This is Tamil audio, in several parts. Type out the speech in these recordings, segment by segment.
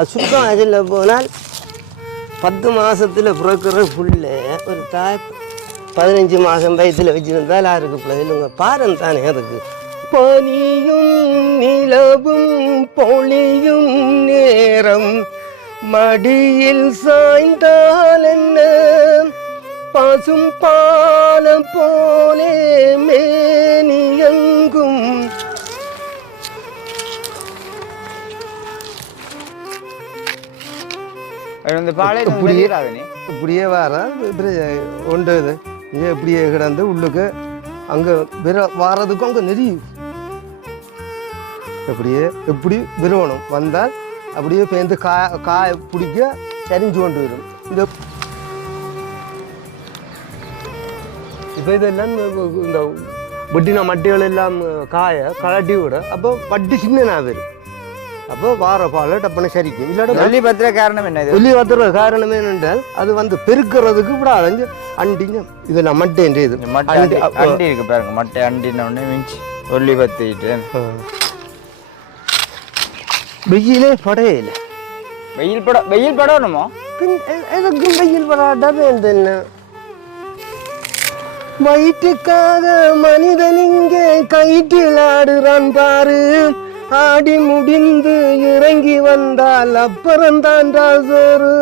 அது சுத்தம் அதில் போனால் பத்து மாதத்தில் பிறக்கிற புள்ள ஒரு தாய் பதினஞ்சு மாதம் வயசில் வச்சுருந்தால் யாருக்கு பிள்ளை? இல்லைங்க பாரம் தானே அதுக்கு. பனியும் நிலவும் பொழியும் நேரம் மடியில் சாய்ந்தால் என்ன? பசும் பாலம் போலே மேனியங்கும் இந்த பாலை இப்படியே- இப்படியே வர ஒன்று இது. இது இப்படியே கிடந்து உள்ளுக்கு அங்கே விர வாரதுக்கும் அங்கே நெறி. இப்படியே எப்படி விரவணும்? வந்தால் அப்படியே பேந்து காய காய பிடிக்க சரிஞ்சு கொண்டு வரும். இந்த இப்போ இதெல்லாம் இந்த வெட்டின மட்டைகள் எல்லாம் காய கலட்டி விட அப்போ வட்டி சின்னனா வரும். அப்போ வார பால் டப்புன்னு சரிக்கும். இல்லாட்ட வெள்ளி பத்திர காரணம் என்ன வெளியே வந்துடுற காரணம் என்னென்றால் அது வந்து பெருக்கிறதுக்கு விடாதங்க அண்டிங்க. இது நான் மட்டேன் இது. மட்டை அண்டி இருக்கு பாருங்க மட்டை அண்டின உடனே மிஞ்சி. வெள்ளி பத்திட்டு. வெயிலே படையில. வெயில் பட வெயில் படணுமோ? எதுக்கும் வெயில் படாட்டா என்ன வயிற்றுக்காக மனிதன் இங்கே கயிற்றில் ஆடுறான் பாரு. ஆடி முடிந்து இறங்கி வந்தால் அப்புறம் தாண்டா சோறு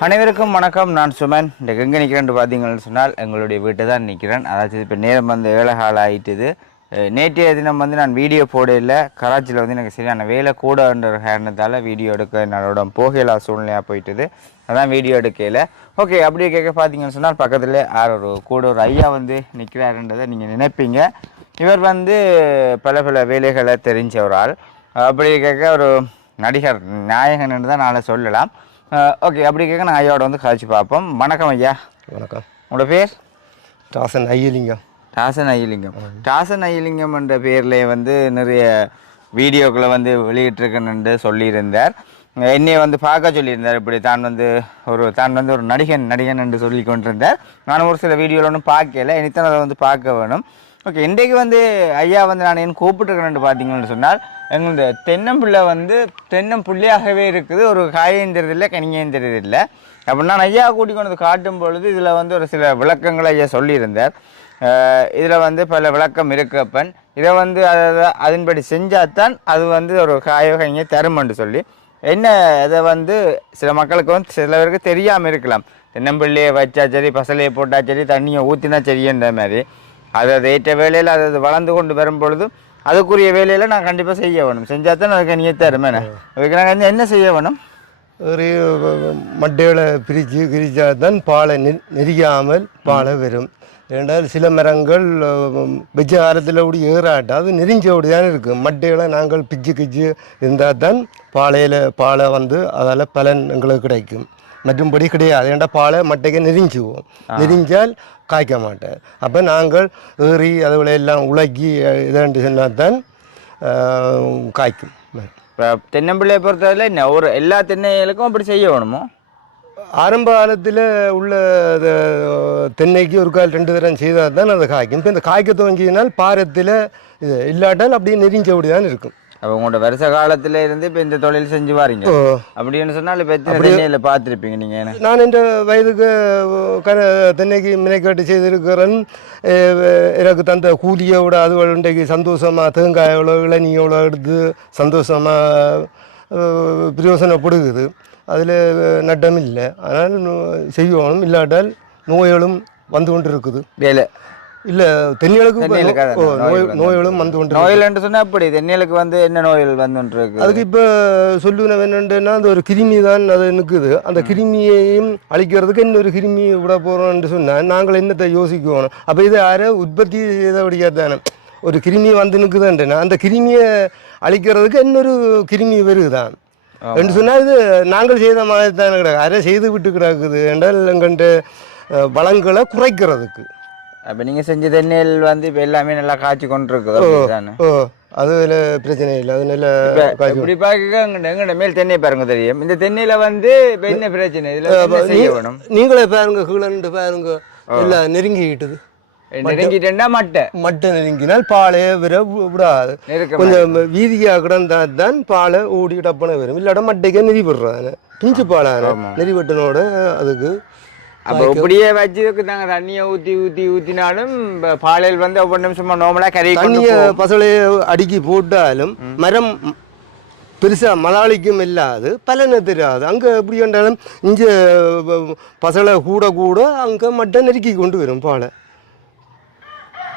அனைவருக்கும் வணக்கம். நான் சுமன். இந்த எங்கே நிற்கிறேன்னு பார்த்தீங்கன்னு சொன்னால் எங்களுடைய வீட்டை தான் நிற்கிறேன் அதாச்சும் இப்போ நேரம் வந்து ஏழை காலம் ஆயிட்டுது நேற்றைய தினம் வந்து நான் வீடியோ போடையில் கராச்சியில் வந்து எனக்கு சரியான வேலை கூடன்ற காரணத்தால் வீடியோ எடுக்க என்னோட போகலா சூழ்நிலையாக போயிட்டுது. அதான் வீடியோ எடுக்கையில் ஓகே அப்படியே கேட்க பார்த்தீங்கன்னு சொன்னால் பக்கத்தில் ஆறு ஒரு கூட ஒரு ஐயா வந்து நிற்கிறாருன்றதை நீங்கள் நினைப்பீங்க. இவர் வந்து பல பல வேலைகளை தெரிஞ்ச ஒரு ஆள். அப்படி கேட்க ஒரு நடிகர் நாயகன் தான் நாளை சொல்லலாம். ஓகே அப்படி கேட்க நான் ஐயாவோட வந்து கழிச்சு பார்ப்போம். வணக்கம் ஐயா. வணக்கம். உங்களோட பேர்? ராசன் ஐயலிங்கம். டாசன் ஐயலிங்கம் டாசன் ஐயலிங்கம் என்ற பேரில் வந்து நிறைய வீடியோக்களை வந்து வெளியிட்டிருக்கேன்னு சொல்லியிருந்தார். என்னைய வந்து பார்க்க சொல்லியிருந்தார். இப்படி தான் வந்து ஒரு தான் வந்து ஒரு நடிகன் நடிகன் என்று சொல்லி கொண்டிருந்தார். நான் ஒரு சில வீடியோவில் ஒன்றும் பார்க்கல. இனித்தான் அதை வந்து பார்க்க வேணும். ஓகே இன்றைக்கு வந்து ஐயா வந்து நான் ஏன் கூப்பிட்டுருக்கேன்னு பார்த்தீங்கன்னு சொன்னால் எங்களுடைய தென்னம்பிள்ளை வந்து தென்னம்பிள்ளையாகவே இருக்குது. ஒரு காயும் தெரியுதில்லை கனியும் தெரியுதில்லை அப்படின்னா நான் ஐயா கூட்டி கொண்டு காட்டும் பொழுது இதில் வந்து ஒரு சில விளக்கங்களை ஐயா சொல்லியிருந்தார். இதில் வந்து பல விளக்கம் இருக்கு அப்பன். இதை வந்து அதை அதன்படி செஞ்சாதான் அது வந்து ஒரு காயோ கையை தருமன்னு சொல்லி. என்ன இதை வந்து சில மக்களுக்கு வந்து சில பேருக்கு தெரியாமல் இருக்கலாம். தென்னம்பிள்ளையை வச்சா சரி பசலையை போட்டா சரி தண்ணியை ஊற்றினா சரின்ற மாதிரி. அது அது ஏற்ற வேலையில் அது அது வளர்ந்து கொண்டு வரும் பொழுதும் அதுக்குரிய வேலையில் நான் கண்டிப்பாக செய்ய வேணும். செஞ்சால் தான் அதுக்கு நீ தருமேனே அதுக்கு நாங்கள் என்ன செய்ய வேணும்? ஒரு மட்டைகளை பிரித்து பிரித்தா தான் பாலை நெ நெரிக்காமல் பாலை வரும் ஏன்டால் சில மரங்கள் வெச்ச காலத்தில் அப்படி ஏறாட்டா அது நெறிஞ்சபடி தான் இருக்குது மட்டைகளை நாங்கள் பிச்சு கிச்சு இருந்தால் தான் பாலையில் பாலை வந்து அதால் பலன் எங்களுக்கு கிடைக்கும். மற்றும்படி கிடையாது. ஏன்டா பாலை மட்டைக்கு நெறிஞ்சுவோம் நெறிஞ்சால் காய்க்க மாட்டேன். அப்போ நாங்கள் ஏறி அதுகளை எல்லாம் உலக்கி இதாண்டு சொன்னால் தான் காய்க்கும். இப்போ தென்னம்பிள்ளையை பொறுத்தவரையில் என்ன ஒரு எல்லா தென்னைகளுக்கும் அப்படி செய்ய வேணுமோ? ஆரம்ப காலத்தில் உள்ள தென்னைக்கு ஒரு கால் ரெண்டு தரம் செய்தால் தான் அது காய்க்கும். இப்போ இந்த காய்க்க துவங்கினால் பாரத்தில் இது இல்லாட்டால் அப்படியே நெறிஞ்சபடி தான் இருக்கும். அப்போ உங்களோட வருஷ காலத்துல இருந்து இப்போ இந்த தொழில் செஞ்சு வாரீங்க. அப்படின்னு சொன்னால் இப்போ எத்தனை தென்னையில் பார்த்துருப்பீங்க நீங்கள் நான் இந்த வயதுக்கு கர தென்னைக்கு மினைக்காட்டு செய்திருக்கிறேன். எனக்கு தந்த கூலியை விட அது இன்றைக்கு சந்தோஷமாக தேங்காய் எவ்வளோ இளநீ எவ்வளோ எடுத்து சந்தோஷமாக பிரயோசனப்படுகுது அதில் நட்டம் இல்லை. ஆனால் செய்யணும் இல்லாட்டால் நோய்களும் வந்து கொண்டு இருக்குது வேலை. இல்லை நோய்கள் நோய் வந்து. நோய்களும் வந்து கொண்டு. நோயில்ன்ட்டு சொன்னால் அப்படி. தென்னைகளுக்கு வந்து என்ன நோய்கள் வந்துட்டு இருக்கு அதுக்கு இப்போ சொல்லுவேன் என்னென்னா அந்த ஒரு கிருமி தான் அது நிற்குது அந்த கிருமியையும் அழிக்கிறதுக்கு இன்னொரு கிருமி விட போகிறோம்னு சொன்னால் நாங்கள் என்னத்தை யோசிக்கணும்? அப்போ இது யாரை உற்பத்தி செய்தபடியாக தானே ஒரு கிருமி வந்து நிற்குதுன்றனா அந்த கிருமியை அழிக்கிறதுக்கு இன்னொரு கிருமி வருதுதான் என்று சொன்னால் இது நாங்கள் செய்த மாதிரி தானே கிடக்கு அரை செய்து விட்டு கிடக்குது என்றால் எங்கள்கிட்ட வளங்களை குறைக்கிறதுக்கு. அப்போ நீங்கள் செஞ்ச தென்னையில் வந்து இப்போ எல்லாமே நல்லா காய்ச்சி கொண்டு இருக்குது அப்படிதானே? ஓ அதில் பிரச்சனை இல்லை. அது நல்ல காய்ச்சி இப்படி பார்க்க எங்கள்கிட்ட மேல் தென்னை பாருங்க தெரியும். இந்த தென்னையில் வந்து இப்போ என்ன பிரச்சனை? இதில் செய்ய வேணும்? நீங்களே பாருங்க கீழே பாருங்க. எல்லாம் நெருங்கிக்கிட்டுது. நெருங்கிட்டேன்னா மட்டை. மட்டை நெருங்கினால் பாலே விர விடாது. கொஞ்சம் வீதியாக கிடந்தா தான் பாலை ஓடி டப்பன வரும். இல்லாட மட்டைக்கே நெறி விடுறாங்க. பிஞ்சு பாலான நெறி வெட்டனோட அதுக்கு அப்போ இப்படியே வச்சு நாங்க தண்ணியை ஊத்தி ஊத்தினாலும் ப- பாலையில் வந்து ஒவ்வொரு நிமிஷமா நார்மலா கறி கொண்டு தண்ணிய பசலையை அடுக்கி போட்டாலும் மரம் பெருசா மலாளிக்கும் இல்லாது பலனை தெரியாது அங்க எப்படி என்றாலும் இங்க பசலை கூட கூட அங்க மட்டை நெருக்கி கொண்டு வரும் பாலை.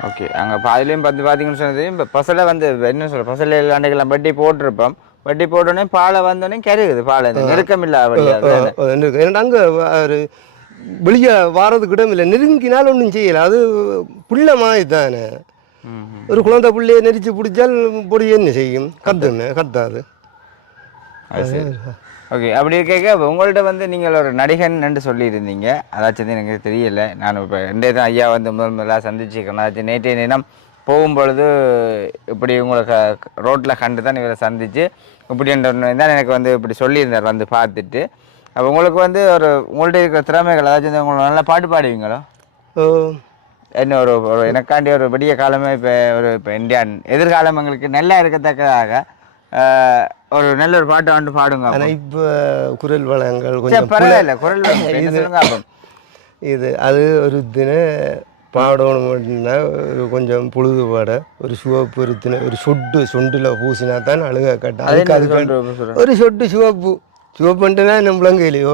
ஓகே அங்க பாதிலையும் பார்த்து பார்த்தீங்கன்னு சொன்னது இப்போ பசலை வந்து என்ன சொல்ற பசலை இல்லாண்டுக்கெல்லாம் வட்டி போட்டிருப்போம். வட்டி போட்டோடனே பாலை வந்தோடனே கருகுது பாலை இந்த நெருக்கம்? ஏன்னா அங்கே ஒரு வெளியே வாரதுக்கு இடம் இல்லை நெருங்கினால் ஒன்றும் செய்யலை. அது புள்ள மாதிரி தானே. ஒரு குழந்தை புள்ளையை நெரிச்சு பிடிச்சால் பொடி என்ன செய்யும்? கத்துன்னு கத்தாது. அது சரி. ஓகே அப்படி இருக்க உங்கள்ட்ட வந்து நீங்கள் ஒரு நடிகன் என்று சொல்லியிருந்தீங்க. அதாச்சும் எனக்கு தெரியல. நான் இப்போ ரெண்டே தான் ஐயா வந்து முதல் முதலாக சந்திச்சுக்கிறேன் அதாச்சும் நேற்றைய தினம் போகும்பொழுது இப்படி உங்களை க ரோட்டில் கண்டு தான் இவரை சந்திச்சு இப்படின்ற தான் எனக்கு வந்து இப்படி சொல்லியிருந்தார் வந்து பார்த்துட்டு. அப்போ உங்களுக்கு வந்து ஒரு உங்கள்ட்ட இருக்கிற திறமைகள் அதாச்சும் வந்து உங்களுக்கு நல்லா பாட்டு பாடுவீங்களோ? ஓ, என்ன ஒரு ஒரு எனக்காண்டி ஒரு விடிய காலமே இப்போ ஒரு இப்போ இந்தியான் எதிர்காலம் எங்களுக்கு நல்லா இருக்கத்தக்கதாக ஒரு நல்ல ஒரு பாட்டு வந்து பாடுங்க ஆனா இப்போ குரல் வளங்கள் கொஞ்சம் பரவாயில்ல குரல் அப்போ. இது அது ஒரு தின பாடணும் அப்படின்னா ஒரு கொஞ்சம் பொழுதுபாட ஒரு சிவப்பு ஒரு தின ஒரு சொட்டு சொண்டில் பூசினா தான் அழுக கட்ட அது அதுக்கு அதுக்கு? ஒரு சொட்டு சிவப்பு. சிவப்புன்ட்டுனா நம்மளங்கையிலையோ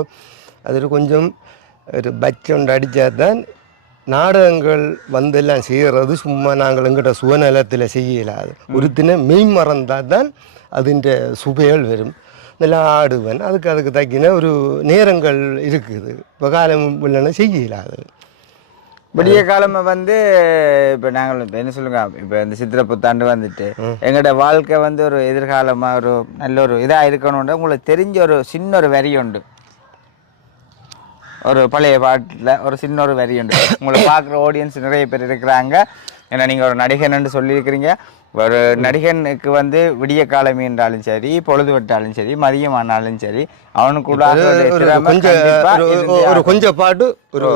அது ஒரு கொஞ்சம் ஒரு பச்சொண்டு அடித்தா தான் நாடகங்கள் வந்தெல்லாம் செய்கிறது சும்மா நாங்கள் எங்கிட்ட சுயநலத்தில் செய்யலாது. ஒரு தின மெய் மறந்தால் தான் அதிൻ്റെ சுவைகள் வரும். நல்லா ஆடுவேன். அதுக்கு அதுக்கு தக்கின ஒரு நேரங்கள் இருக்குது. இப்போ காலம் இல்லைன்னா செய்யலாது. விடிய காலமா வந்து இப்போ நாங்கள் இப்போ என்ன சொல்லுங்க இப்போ இந்த சித்திரை புத்தாண்டு வந்துட்டு எங்களோட வாழ்க்கை வந்து ஒரு எதிர்காலமா ஒரு நல்ல ஒரு இதாக இருக்கணும்னு உங்களுக்கு தெரிஞ்ச ஒரு சின்ன ஒரு வரி உண்டு. ஒரு பழைய பாட்டில் ஒரு சின்ன ஒரு வரி உண்டு. உங்களை பார்க்குற ஆடியன்ஸ் நிறைய பேர் இருக்கிறாங்க. ஏன்னா நீங்கள் ஒரு நடிகன்னு சொல்லியிருக்கிறீங்க. ஒரு நடிகனுக்கு வந்து விடிய காலம் என்றாலும் சரி பொழுது விட்டாலும் சரி மதியம் ஆனாலும் சரி அவனுக்குள்ள கொஞ்சம் பாட்டு ஒரு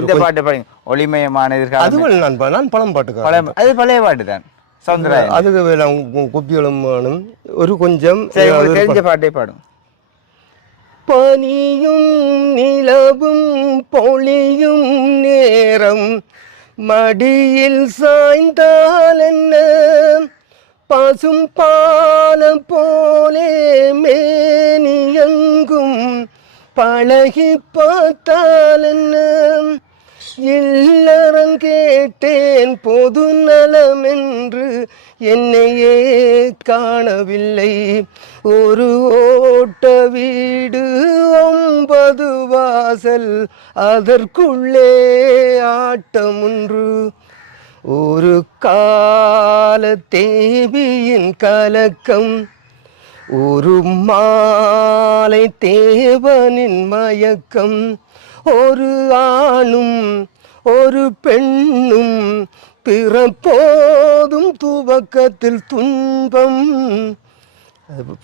இந்த பாட்டு பாருங்க. ஒளிமயமான எதிர்காலம். நான் பழம் பாட்டுக்காரன் பழைய அது பழைய பாட்டு தான். சவுந்தரராயன் அதுக்கு வேணும் ஒரு கொஞ்சம் தெரிஞ்ச பாட்டே பாடும் பனியும் நிலவும் பொழியும் நேரம். மடியில் சாய்ந்தால் என்ன? பசும் பால போலே மேனியங்கும். பழகி பார்த்தால் என்ன? இல்லறம் கேட்டேன் பொது நலம் என்று என்னையே காணவில்லை. ஒரு ஓட்ட வீடு ஒன்பது வாசல் அதற்குள்ளே ஆட்டமுன்று. ஒரு கால தேவியின் கலக்கம் ஒரு மாலை தேவனின் மயக்கம். ஒரு ஆணும் ஒரு பெண்ணும் பிறப்போதும் துவக்கத்தில் துன்பம்.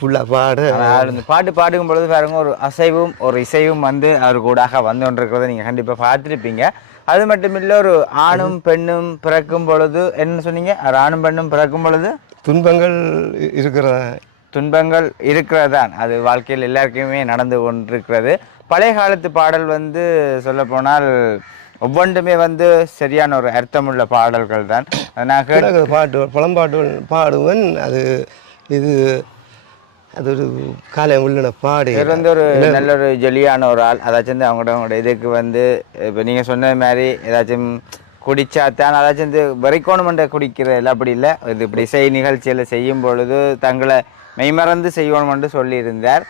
புள்ள பாட. இந்த பாட்டு பாடுகும் பொழுது பாருங்க ஒரு அசைவும் ஒரு இசைவும் வந்து அவர் கூடாக வந்து கொண்டிருக்கிறத நீங்கள் கண்டிப்பாக பார்த்துருப்பீங்க. அது மட்டும் இல்லை ஒரு ஆணும் பெண்ணும் பிறக்கும் பொழுது என்ன சொன்னீங்க? ஒரு ஆணும் பெண்ணும் பிறக்கும் பொழுது? துன்பங்கள் இ- இருக்கிறதா? துன்பங்கள் இருக்கிறதான் அது வாழ்க்கையில் எல்லாருக்குமே நடந்து கொண்டிருக்கிறது. பழைய காலத்து பாடல் வந்து சொல்லப்போனால் ஒவ்வொன்றுமே வந்து சரியான ஒரு அர்த்தமுள்ள பாடல்கள் தான். நான் கிடக்குது பாட்டு பழம்பாட்டு பாடுவன் அது இது அது ஒரு காலை உள்ளன பாடு. வந்து ஒரு நல்ல ஒரு ஜொலியான ஒரு ஆள். அதாச்சும் வந்து அவங்களோட அவங்களோட இதுக்கு வந்து இப்போ நீங்கள் சொன்ன மாதிரி ஏதாச்சும் குடிச்சாத்தான் அதாச்சும் வந்து வரைக்கோணுமென்ற குடிக்கிறது அப்படி இல்லை. இது இப்படி இசை நிகழ்ச்சியில் செய்யும் பொழுது தங்களை மெய்மறந்து செய்யணுமென்று சொல்லியிருந்தார்.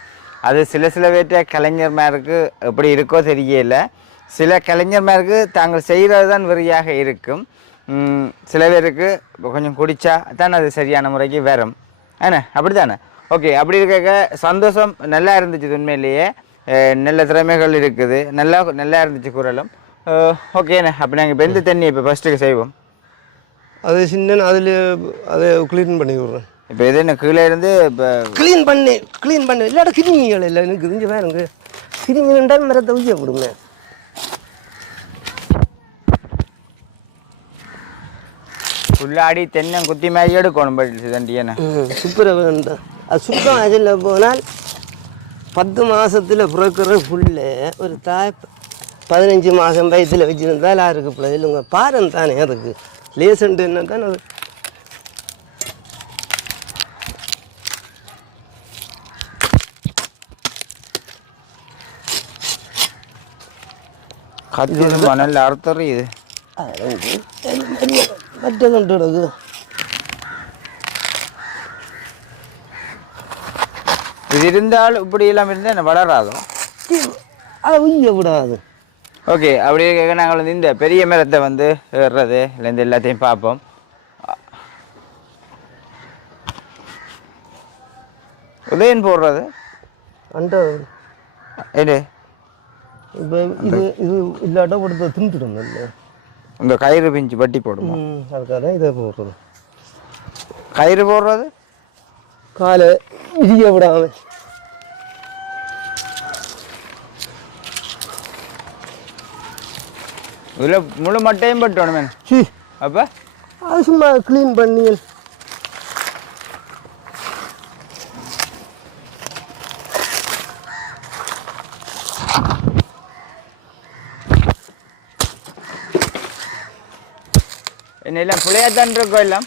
அது சில சில பேர்ட்ட கலைஞர்மாருக்கு எப்படி இருக்கோ தெரியல. சில கலைஞர்மாருக்கு தாங்கள் செய்கிறது தான் வெறியாக இருக்கும். சில பேருக்கு இப்போ கொஞ்சம் குடித்தா தான் அது சரியான முறைக்கு வரும். ஏண்ணே அப்படி தானே ஓகே அப்படி இருக்க சந்தோஷம் நல்லா இருந்துச்சு உண்மையிலேயே. நல்ல திறமைகள் இருக்குது. நல்லா நல்லா இருந்துச்சு குரலும். ஓகேண்ணே அப்போ நாங்கள் இப்போ எந்த தண்ணி இப்போ ஃபஸ்ட்டுக்கு செய்வோம். அது சின்ன அதில் அதை க்ளீன் பண்ணி விட்றேன். இப்போ இது என்ன கீழே இருந்து இப்போ க்ளீன் பண்ணி க்ளீன் பண்ணி. இல்லாட கிருமிகள் இல்லை எனக்கு தெரிஞ்ச வேறுங்க கிருமி ரெண்டால் மரத்தை உய்ய விடுங்க புல்லாடி தென்னம் குத்தி மாதிரி எடுக்கணும் பட் தண்டி என்ன? சுப்புற வேண்டும் அது சுத்தம் அதில் போனால் பத்து மாசத்துல பிறக்கிற புல்லு ஒரு தாய் பதினஞ்சு மாதம் வயதில் வச்சுருந்தால் யாருக்கு பிள்ளை இல்லைங்க பாரம் தானே அதுக்கு. லேசன்ட்டு என்ன தானே அது? கத்தி மணல் அறுத்தறியுது மற்றதுண்டு கிடக்கு இது இருந்தால் இப்படி எல்லாம் இருந்தால் என்ன வளராதோ அதை உய்ய விடாது ஓகே அப்படி இருக்க நாங்கள் வந்து இந்த பெரிய மரத்தை வந்து ஏறுறது இல்லை இந்த எல்லாத்தையும் பார்ப்போம் உதயன் போடுறது அண்ட இது இப்போ இது இது இல்லாட்ட கொடுத்த தின்ட்டுடும் இல்லை இந்த கயிறு பிஞ்சு பட்டி போடுமா? அதுக்காக இதை போடுறது. கயிறு போடுறது? காலை இடிய விடாம. இதில் முழு மட்டையும் பட்டணுமே சி. அப்போ? அது சும்மா க்ளீன் பண்ணி என்ன எல்லாம் கோயிலாம்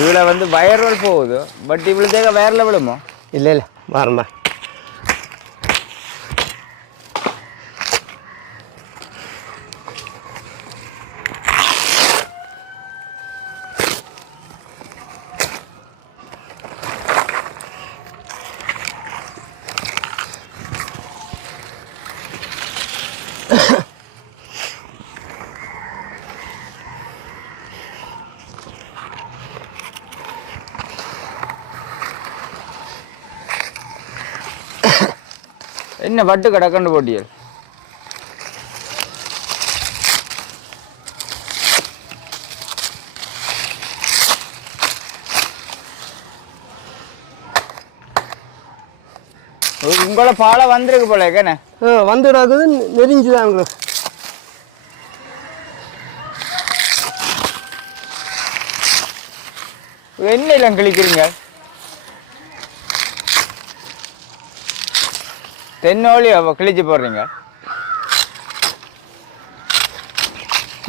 இவ்வளோ வந்து வயர்வல் போகுது. பட் இவ்வளோ தேக வயரில் விழுமோ இல்லை இல்லை. மாறம்பா என்ன பட்டு கிடக்கண்டு போட்டியல் உங்களை பாலை வந்திருக்கு போல என்ன? வந்துடாக்குது நெறிஞ்சுதான் உங்களுக்கு என்ன இல்லை கிழிக்கிறீங்க? தென்னோலி கிழிச்சு போடுறீங்க.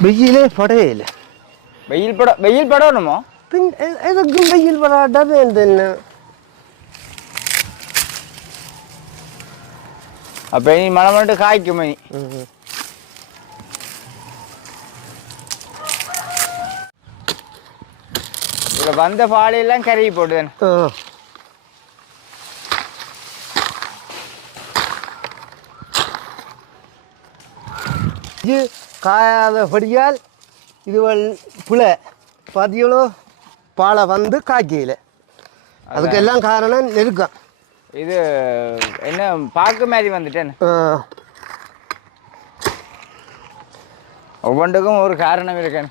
வெயிலே படையே இல்லை வெயில் பட வெயில் படணுமோ? பின் எதுக்கும் வெயில் படாட்டா வேண்டும் என்ன? அப்போ நீ மழை மட்டும் காய்க்கும் ம். இதில் வந்த பாலையெல்லாம் கருகி போடுதேன் இது காயாதபடியால் இதுவள் புலை பார்த்தீங்களோ பாலை வந்து காய்க்கையில் அதுக்கெல்லாம் காரணம் நெருக்கம். இது என்ன பாக்கு மாதிரி வந்துட்டேன். ஒவ்வொன்றுக்கும் ஒரு காரணம் இருக்கேன்.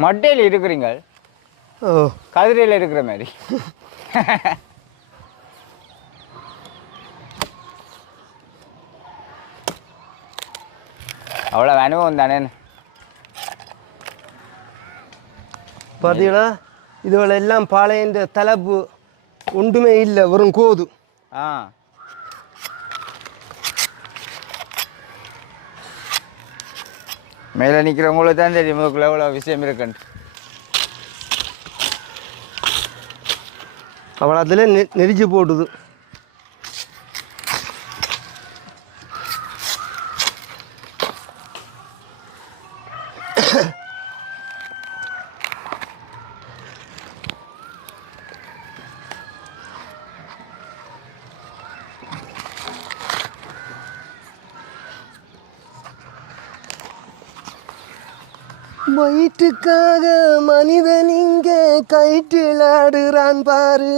மட்டையில் இருக்கிறீங்க. ஓ. கதிரையில் இருக்கிற மாதிரி. அவ்வளோ அனுபவம் தானே. பார்த்தீங்களா இதுவள எல்லாம் பாளையன்ற தலைப்பு ஒன்றுமே இல்லை வெறும் கோது. ஆ. மேலே நிற்கிறவங்களுக்கு தான் தெரியும். இதுக்குள்ள எவ்வளோ விஷயம் இருக்குன்னு. அவ்வளோ அதில் நெ நெரிச்சு போட்டுது வயிற்றுக்காக மனிதன் இங்கே கயிற்றில் ஆடுறான் பாரு.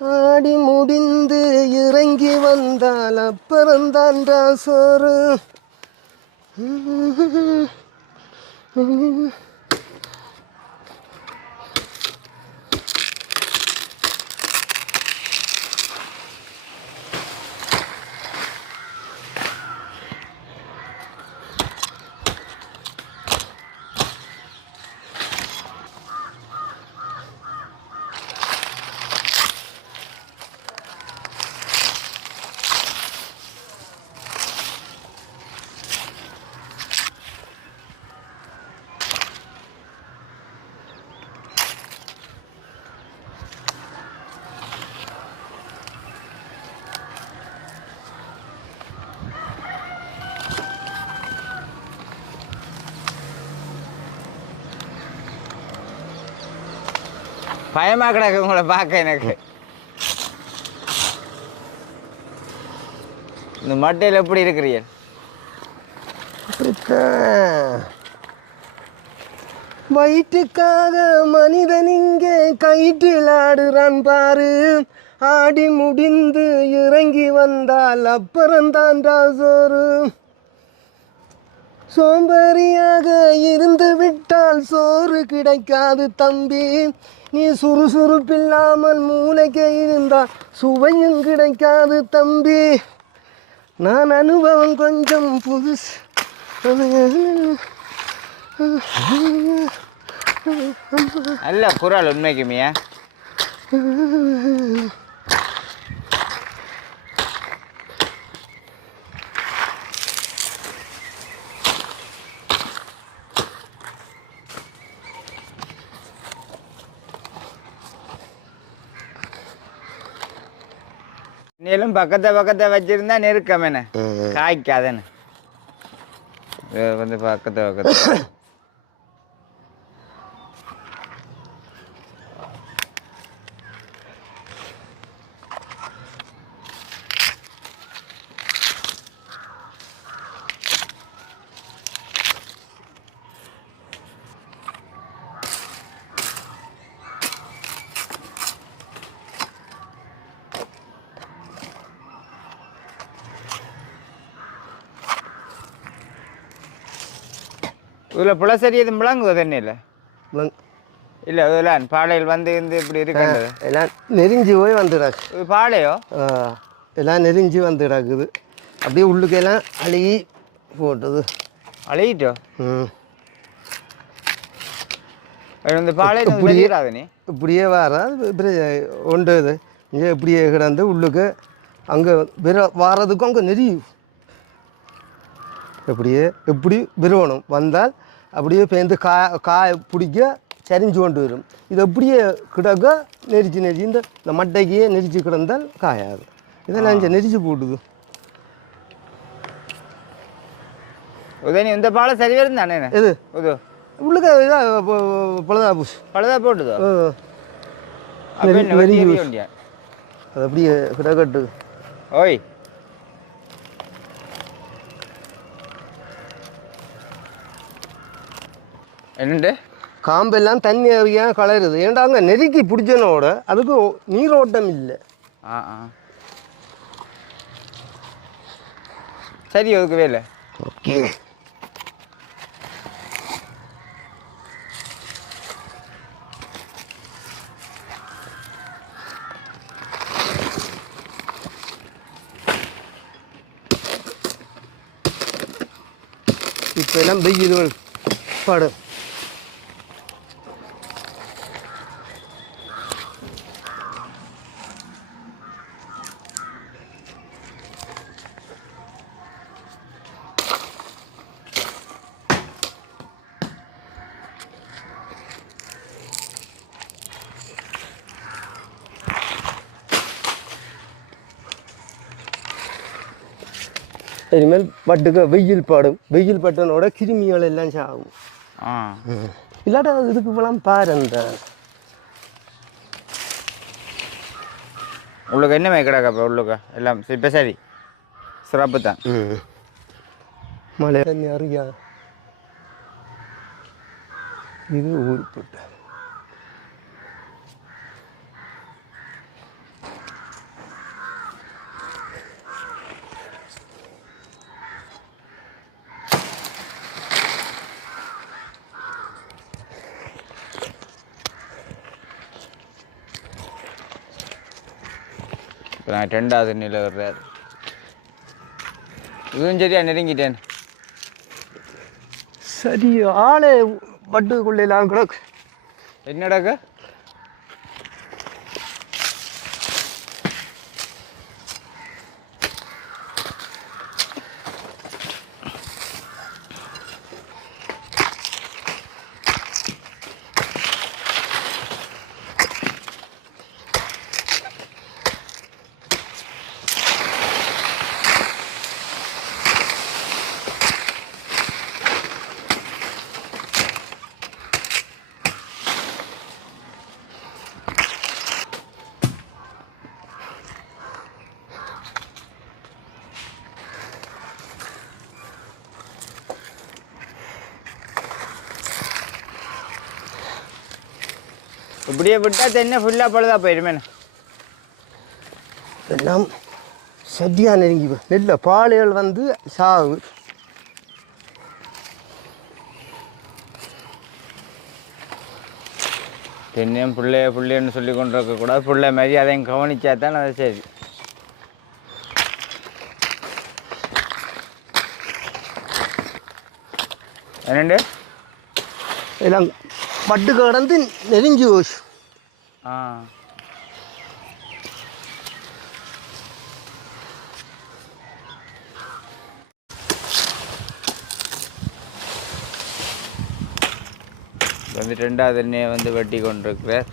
ஆடி முடிந்து இறங்கி வந்தால் அப்புறந்தான்டா சோறு. பயமா கிடக்கு உங்களை பார்க்க எனக்கு. இந்த மட்டையில் எப்படி இருக்கிறீர்கள்? வயிற்றுக்காக மனிதன் இங்கே கயிற்றில் ஆடுறான் பாரு. ஆடி முடிந்து இறங்கி வந்தால் அப்புறந்தாண்டா சோறு சோம்பேறியாக இருந்து விட்டால் சோறு கிடைக்காது தம்பி. நீ சுறுசுறுப்பில்லாமல் மூளைக்கே இருந்தால் சுவையும் கிடைக்காது தம்பி. நான் அனுபவம் கொஞ்சம் புதுசு. நல்ல குரல் உண்மைக்குமியா நீளும் பக்கத்தை பக்கத்தை வச்சிருந்தா நெருக்கம் என்ன? காய்க்காதன்னு. வந்து பக்கத்தை பக்கத்தை. இதில் புலசரி எதுவும் முழங்குவது தண்ணி இல்லை இல்லை இதில் பாளையில் வந்து இருந்து இப்படி இருக்கின்றது எல்லாம் நெறிஞ்சு போய் வந்துடாது இது பாளையோ எல்லாம் நெறிஞ்சு வந்துடாக்குது. அப்படியே உள்ளுக்கெல்லாம் அழுகி போட்டது. அழகிட்டோ? ம். இந்த பாளையம் வெளியிடாது நீ? இப்படியே வராது ஒன்று இது. இங்கே இப்படியே கிடந்து உள்ளுக்கு அங்கே விர வாரதுக்கும் அங்கே நெறியும் இப்படியே எப்படி விரவணும். வந்தால் அப்படியே பேர்ந்து காய காய பிடிக்க சரிஞ்சு கொண்டு வரும். இது அப்படியே கிடக்க நெரிச்சு நெரிச்சு. இந்த இந்த மட்டைக்கே நெரிச்சு கிடந்தால் காயாது. இதெல்லாம் இங்கே நெரிச்சு போட்டுது. உதயனி இந்த பாலை சரி வரும் தானே? எது? உது உள்ளுக்க இதாக பொழுதா பூஸ் பழுதா போட்டுதோ? அது அப்படியே கிடக்கட்டு ஓய். என்னண்டு? காம்பெல்லாம் தண்ணி அறியாம கலருது. ஏண்டாங்க நெருக்கி பிடிச்சனோட அதுக்கு நீரோட்டம் இல்லை. ஆ ஆ. சரி ஒதுக்கவே இல்லை ஓகே. இப்போ எல்லாம் வெயில்கள் படும் இனிமேல் பட்டுக்க வெயில் படும். வெயில் பட்டனோட கிருமிகள் எல்லாம் சாகும். இல்லாட்டா இதுக்கு இப்போலாம் பாரு அந்த. உள்ளுக்கு என்ன மேய்க்கடாக்கா இப்போ உள்ளுக்க? எல்லாம் இப்போ சரி. சிறப்பு தான். மழை தண்ணி அறியா இது ஊருப்பட்டு இப்போ ரெண்டாவது நிலை வர்றார். இதுவும் சரியா நெருங்கிட்டேன். சரி ஆளே வட்டுக்குள்ள கிடக்கு. என்னடாக்கா இப்படியே விட்டா தென்னை ஃபுல்லாக பழுதா போயிடுமே எல்லாம் சரியா நெருங்கி நெல்ல பாலைகள் வந்து சாவு தென்னையும் பிள்ளைய பிள்ளைன்னு சொல்லி கொண்டு இருக்கக்கூடாது பிள்ளை மாதிரி அதையும் கவனிச்சா தான் அது சரி என்னண்டு எல்லாம் வட்டு கடந்து நெருங்கி போச்சு ஆ. வந்து ரெண்டாவது எண்ணெயை வந்து வெட்டி கொண்டிருக்கிறார்.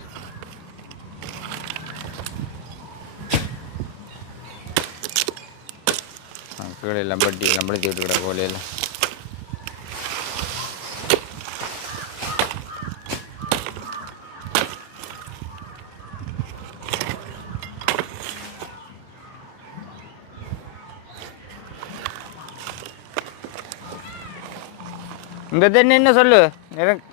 ஆ, கீழே எல்லாம் பட்டி எல்லாம் படுத்தி விட்டுக்கிற கோழியெல்லாம். இந்த தென்னை என்ன சொல்லு? எனக்கு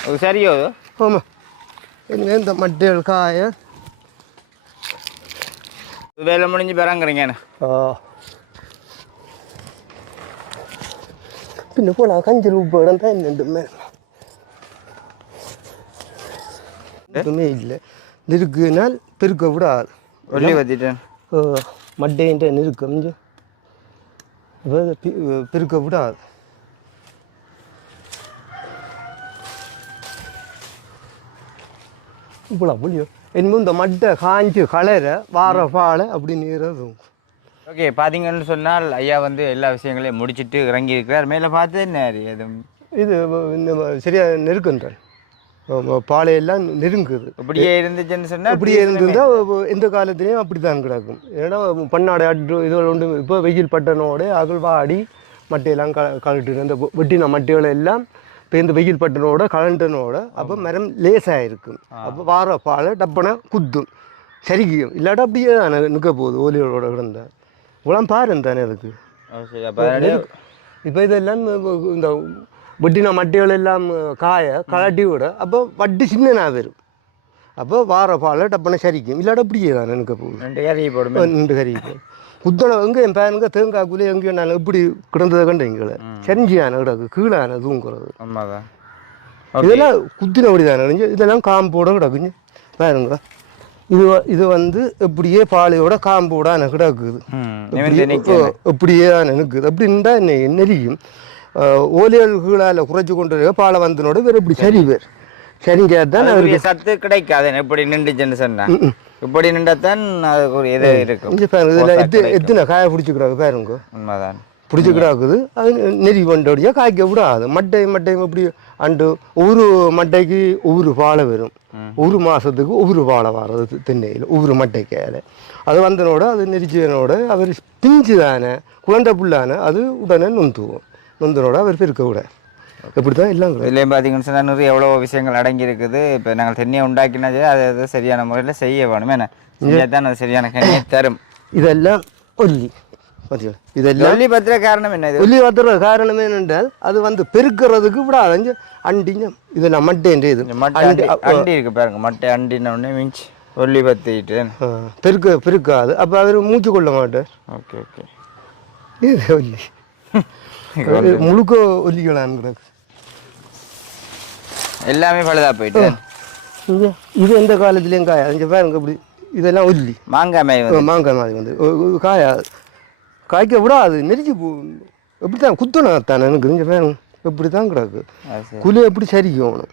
அது சரியோ அது? ஆமாம் என்ன இந்த மட்டைகள் காய வேலை முடிஞ்சு பெறாங்கிறீங்க ஆ പിന്നെ ഇപ്പോൾ ആ കഞ്ചൽ ഉപ്പ് ഇടാൻ തന്നെ ഉണ്ട് ഒന്നുമേ ഇല്ല നിരുക്കിനാൽ പെരുക്ക വിടാതെ ஒல்லி வத்திட்டேன் மட்டேன்ட்டு நிற்கும் அப்போ பெருக்க விடாது இவ்வளோ புளியோ என்னமோ இந்த மட்டை காஞ்சு கலர வார பாலை அப்படி நீரதும். ஓகே பார்த்தீங்கன்னு சொன்னால் ஐயா வந்து எல்லா விஷயங்களையும் முடிச்சிட்டு இறங்கி இருக்கிறார். மேலே பார்த்து என்ன எதுவும்? இது இந்த சரியா நெருக்குன்றான் பாலையெல்லாம் நெருங்குது. இப்படியே இருந்துச்சுன்னு சொன்னால் அப்படியே இருந்திருந்தால் எந்த காலத்துலேயும் அப்படி தான் கிடக்கும். ஏன்னா பண்ணாடை அட்டு இதுகள் உண்டு இப்போ வெயில் பட்டனோட அகல் வாடி மட்டையெல்லாம் க கழட்டு இந்த வெ- வெட்டின மட்டைகள் எல்லாம் இப்போ இந்த வெயில் பட்டனோட கலண்டனோட அப்போ மரம் லேசாக இருக்கும் அப்போ வார பாலை டப்பனை குத்தும். சரிக்கும் இல்லாட்டா அப்படியே தானே நிற்க போகுது ஓலியோட கிடந்தா. இவ்வளோ பாரு தானே அதுக்கு இப்போ இதெல்லாம் இந்த வெட்டின மட்டைகள் எல்லாம் காய கலட்டி விட அப்போ வட்டி சின்னனா வரும். அப்போ வார பாலை டப்பனை சரிக்கும். இல்லாட்ட அப்படியே தானே நிற்க போகுது. ரெண்டு கறி போடுமே. நின்று கறிக்கும் குத்தனை எங்கே என் பேருங்க தேங்காய் குழி எங்கேயும் நான் இப்படி கிடந்ததை கண்டீங்களே செஞ்சியான கிடக்கு கீழான தூங்குறது. இதெல்லாம் குத்தினபடி தானே இருந்துச்சு இதெல்லாம் காம்போட கிடக்குங்க. பாருங்க. இது இது வந்து இப்படியே பாலையோட காம்போட கிடக்குது. இப்படியே- நிமிந்து நிற்க ஓ, இப்படியே தான் நிற்குது அப்படி இருந்தால் என்ன நெறியும் ஓலியல் கீழால் குறைச்சி கொண்டு பாலை வந்தனோட வேறு இப்படி சரி. வேறு சரிங்க தான் அதுக்குரிய சத்து கிடைக்காது. எப்படி நின்றுச்சுன்னு சொன்னா இப்படி நின்றாதான் அதுக்கு ஒரு இது இருக்கும் இங்கே பாருங்க இதில் எத்து. எத்தனை காய பிடிச்சிக்கிறாங்க பாருங்க. உண்மைதான். பிடிச்சி கிடாக்குது. அது நெறி கொண்டோடியா காய்க்க விடாது. மட்டை மட்டையும் எப்படி அண்டு ஒவ்வொரு மட்டைக்கு ஒவ்வொரு பாலை வரும் ஒரு மாதத்துக்கு ஒவ்வொரு பாலை வர்றது தென்னையில் ஒவ்வொரு மட்டைக்கால. அது வந்தனோட அது நெரிச்சனோட அவர் பிஞ்சு தானே குழந்தை புல்லான அது உடனே நொந்துவோம். நொந்தனோட அவர் பெருக்க விட. இப்படி தான் கிடையாது. இதுலேயும் பார்த்தீங்கன்னு சொன்னால் நிறைய எவ்வளோ விஷயங்கள் அடங்கி இருக்குது இப்போ நாங்கள் தண்ணியை உண்டாக்கினாச்சு அதை அதை சரியான முறையில் செய்ய வேணும். என்ன? செஞ்சால் தான் அது சரியான கனியை தரும். இதெல்லாம் ஒல்லி. பார்த்தீங்களா இதெல்லாம் சொல்லி பத்திர காரணம் என்ன இது? ஒல்லி வத்துற காரணம் என்னென்றால் அது வந்து பெருக்கிறதுக்கு விடாது அஞ்சு அண்டிங்க இது நான் மட்டேன் இது. மட்டை அண்டி அண்டி இருக்கு பாருங்க மட்டை அண்டின உடனே மிஞ்சி ஒல்லி பத்திட்டு. பெருக்க பெருக்காது. அப்போ அவர் மூச்சு கொள்ள மாட்டார். Okay okay. இது ஒல்லி. முழுக்க ஒல்லிக்கலான்னு எல்லாமே பழுதா போயிட்டு. இது இது எந்த காலத்துலேயும் காயா? இங்கே பாருங்க இப்படி. இதெல்லாம் ஒல்லி. மாங்காய் மேய் வந்து. மாங்காய் மாதிரி வந்து. காயா. காய்க்க விடாது நெரிச்சு போ. எப்படி தான் குத்தணும் தானே எனக்கு இங்கே பாருங்க. எப்படி தான் கிடக்கு. குழி எப்படி சரிக்கணும்?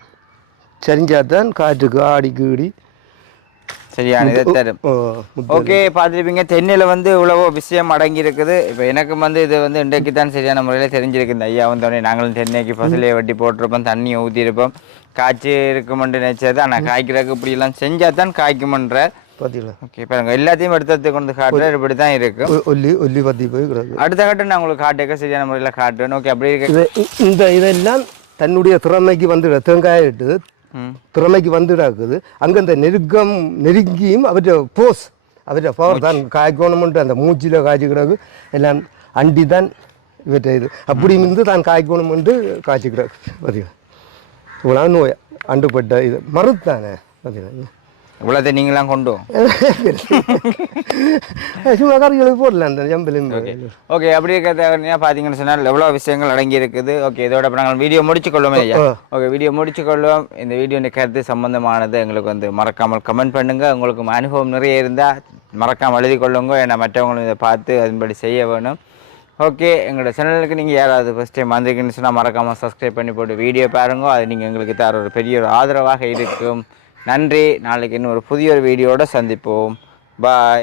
சரிஞ்சாதான் காற்றுக்கு ஆடி கீடி சரியான இதை தரும். ஓகே பார்த்துருப்பீங்க. தென்னையில் வந்து இவ்வளவோ விஷயம் அடங்கி இருக்குது இப்போ எனக்கு வந்து இது வந்து இன்றைக்கு தான் சரியான முறையில் தெரிஞ்சிருக்கு. இந்த ஐயா வந்தோடனே நாங்களும் தென்னைக்கு ஃபசலையை வட்டி போட்டிருப்போம் தண்ணியை ஊற்றிருப்போம் காய்ச்சி இருக்குமென்று நினச்சது. ஆனால் காய்க்கிறதுக்கு இப்படியெல்லாம் செஞ்சால் தான் காய்க்குமன்றார். ஓகே பாருங்க. எல்லாத்தையும் எடுத்து கொண்டு காட்டுறார். இப்படி தான் ஒல்லி ஒல்லி போய் கிடக்கு அடுத்த கட்டம் நான் உங்களுக்கு காட்டுக்க சரியான முறையில் காட்டுவேன் ஓகே அப்படி இருக்க. இந்த இதெல்லாம் தன்னுடைய திறமைக்கு வந்துட. தேங்காய் இட்டு ம். திறமைக்கு வந்துடாக்குது. அங்கே அந்த நெருக்கம் நெருங்கியும் அவற்றை போஸ் அவற்றை பவர் தான் காய்க்கணுமென்ட்டு அந்த மூச்சில் காய்ச்சி கிடக்கு. எல்லாம் அண்டி தான் இவற்றை இது. அப்படி இருந்து தான் காய்க்கணுமென்று காய்ச்சி கிடக்கு. பார்த்தீங்களா இவ்வளோ நோய் அண்டுப்பட்ட இது. மருத்தானே பார்த்தீங்களா இவ்வளோத்தை நீங்களாம் கொண்டு. சும்மா கறிகளுக்கு போடல அந்த ஜம்பிலும் ஓகே அப்படி இருக்கிறத பார்த்தீங்கன்னு சொன்னால் எவ்வளோ விஷயங்கள் அடங்கி இருக்குது. ஓகே இதோட இப்போ நாங்கள் வீடியோ முடிச்சு கொள்வோமே ஐயா. ஓகே வீடியோ முடிச்சு கொள்வோம் இந்த வீடியோ கருத்து சம்பந்தமானது எங்களுக்கு வந்து மறக்காமல் கமெண்ட் பண்ணுங்க. உங்களுக்கு அனுபவம் நிறைய இருந்தால் மறக்காமல் எழுதி கொள்ளுங்க. ஏன்னா மற்றவங்களும் இதை பார்த்து அதன்படி செய்ய வேணும். ஓகே எங்களோட சேனலுக்கு நீங்கள் யாராவது ஃபஸ்ட் டைம் வந்திருக்கீங்கன்னு சொன்னால் மறக்காமல் சப்ஸ்கிரைப் பண்ணி போட்டு வீடியோ பாருங்க. அது நீங்கள் எங்களுக்கு தர ஒரு பெரிய ஒரு ஆதரவாக இருக்கும். நன்றி. நாளைக்கு இன்னும் ஒரு புதிய ஒரு வீடியோட சந்திப்போம். பாய்